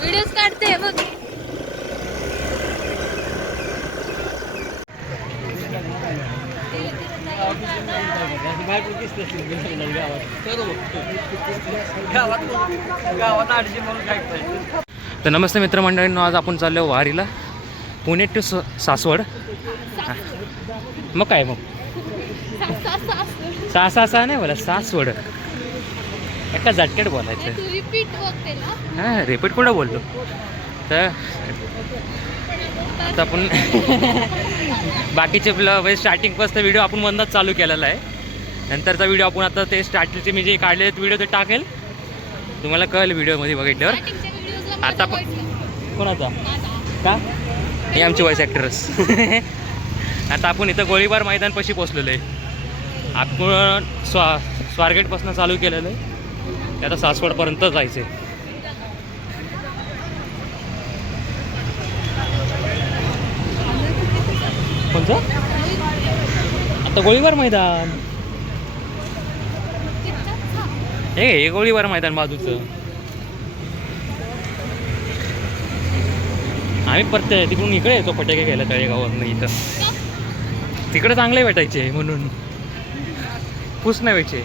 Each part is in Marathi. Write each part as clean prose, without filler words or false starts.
व्हिडिओज काढते बघ. तर नमस्ते मित्रमंडळींनो, आज आपण चाललो वारीला पुणे टू सासवड. मग काय मग सहा नाही बोला, सासवड एका झटक्यात बोलायचं. हां रिपीट कुठं बोललो. तर आता आपण बाकीचे म्हणजे स्टार्टिंगपासून व्हिडिओ आपण बंदच चालू केलेला आहे. नंतरचा व्हिडिओ आपण आता ते स्टार्टिंगचे मी जे काढले व्हिडिओ ते टाकेल, तुम्हाला कळेल व्हिडिओमध्ये बघितल्यावर. आता पण कोणाचा का हे आमचे वॉइस ॲक्टर्स. आता आपण इथं गोळीबार मैदानपाशी पोचलेलो आहे. आपण स्वारगेटपासून चालू केलेलं आहे, आता सासवडपर्यंत जायचं आहे. कोणतं आता गोळीबार मैदान हे गोळीबार मैदान बाजूचं. आम्ही परत तिकडून इकडे येतो फटाके घ्यायला तळेगावात. नाही इथं तिकडे चांगले भेटायचे म्हणून पुस नाही व्हायचे.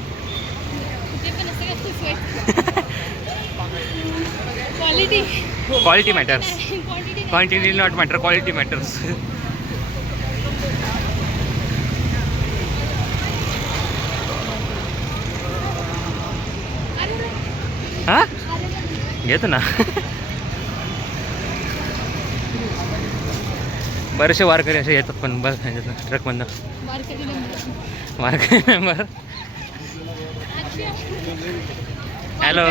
Quality matters, quantity not matter, quality matters. हां घेतो ना. बरेचसे वारकरी असे येतात पण बस ट्रकमधनं वारकरी नंबर. हॅलो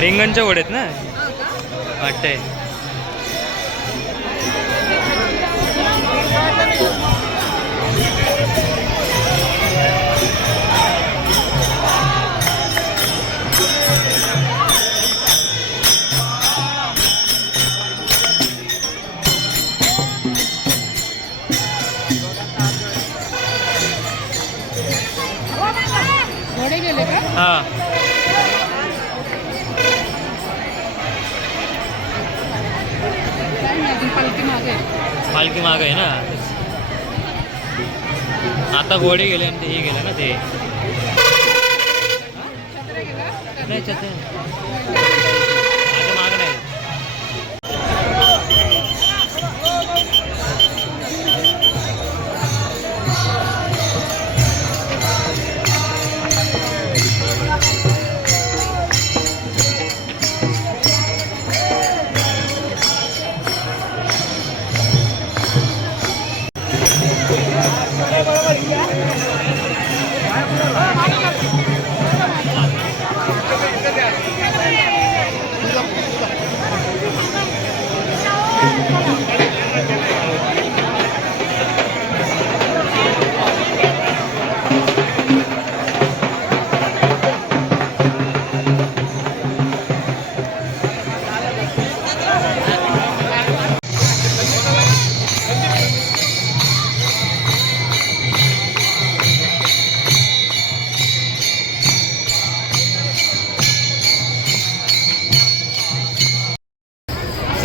रिंगणच्या वड्यात ना वाटतंय. हां पालखी माग आहे ना. आता घोडे गेले आणि ते हे गेलं ना ते नाही छत्र आता माग नाही.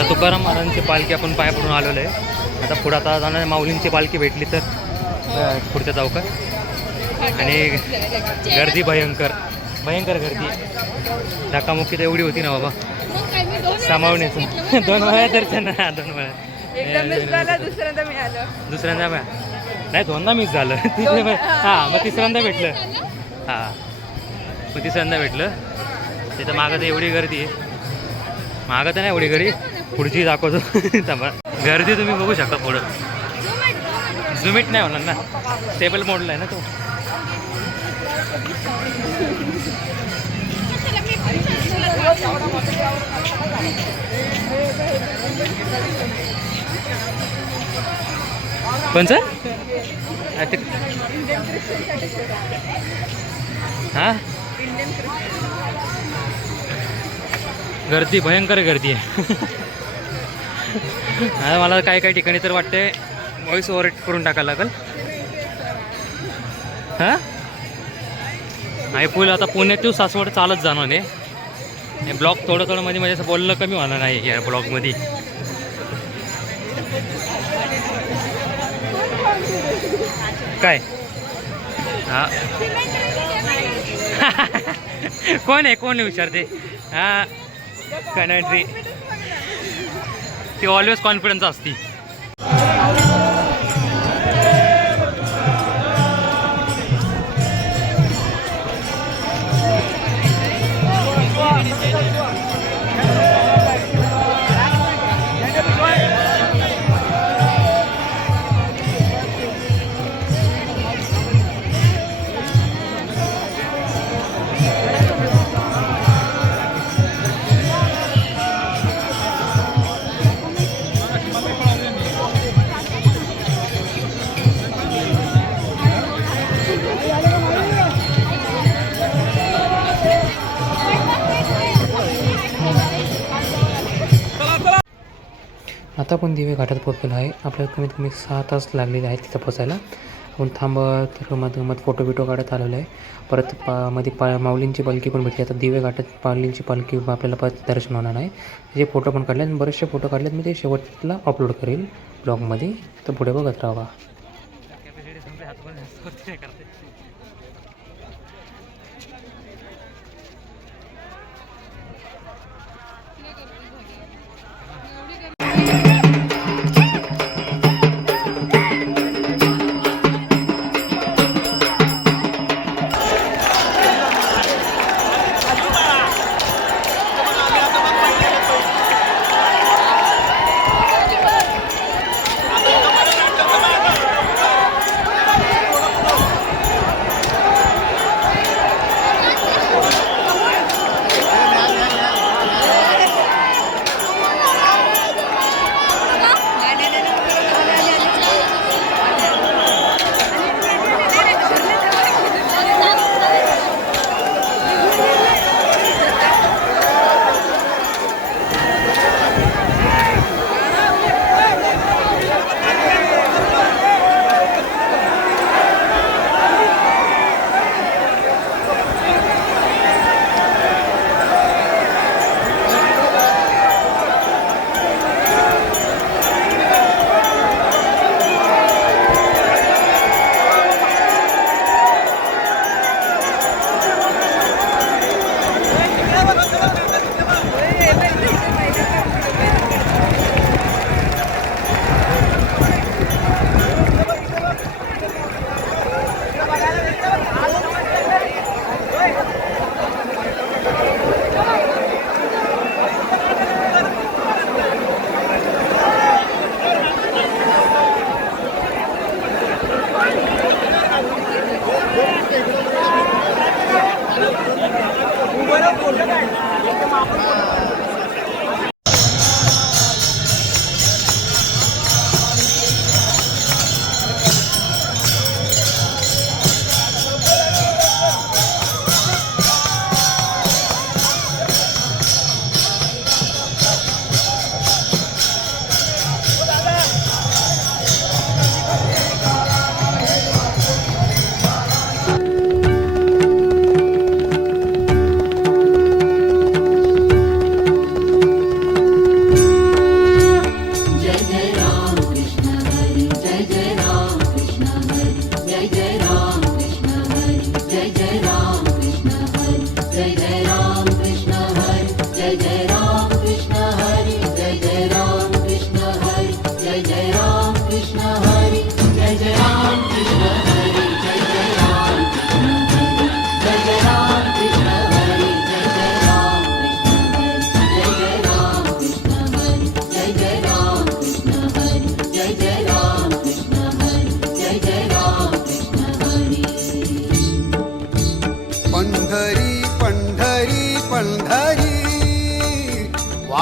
तुकाराम महाराजांची पालखी आपण पाया पडून आलेलो आहे. आता पुढं आता जाणार माऊलींची पालखी भेटली तर पुढच्या चौकात आणि गर्दी भयंकर भयंकर गर्दी. धक्कामुक्की तर एवढी होती ना बाबा, सामावण्याचं. 2 वेळा दर्शन, 2 वेळा. दुसऱ्यांदा नाही, 2दा मिस झालं. हां, मग तिसऱ्यांदा भेटलं. हां, मग तिसऱ्यांदा भेटलं. तिथं मागं तर एवढी गर्दी आहे. मागं तर नाही एवढी गर्दी, पुढची दाखवतो. गर्दी तुम्ही बघू शकता पुढं. झुमिट नाही होणार ना, स्टेबल मोडला आहे ना तो. कोणचं? हां, गर्दी भयंकर गर्दी आहे. मला काही ठिकाणी तर वाटते व्हॉइस ओव्हर करून टाकायला लागेल. हां, पूल आता पुण्यात टू सासवड चालत जाणार आहे. ब्लॉग थोडं मध्ये म्हणजे असं बोलणं कमी होणार आहे या ब्लॉगमध्ये. काय? हां. कोण आहे विचारते? हां, कन्ट्री ती ऑलवेज कॉन्फिडन्स असती. आता आपण दिवे घाटात पोहोचलेलो आहे. आपल्याला कमीत कमी 6 तास लागलेले आहेत तिथं पोचायला. आपण थांबत गमत फोटो बिटो काढत आलेलो आहे. परत मध्ये माऊलींची पालखी पण भेटली. आता दिवे घाटात माऊलींची पालखी आपल्याला परत दर्शन होणार आहे. त्याचे फोटो पण काढले आणि बरेचसे फोटो काढलेत. मी ते शेवटला अपलोड करेल ब्लॉगमध्ये, तर पुढे बघत राहा.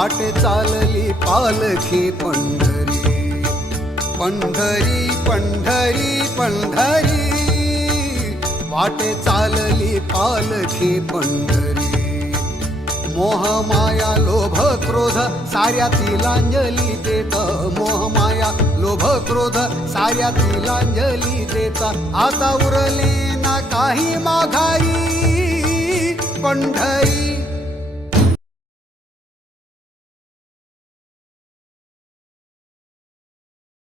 वाटे चालली पालखी पंढरी पंढरी पंढरी पंढरी वाटे चालली पालखी पंढरी मोहमाया लोभ क्रोध साऱ्या तिलांजली देत मोहमाया लोभ क्रोध साऱ्या तिलांजली देता आता उरली ना काही माघारी पंढरी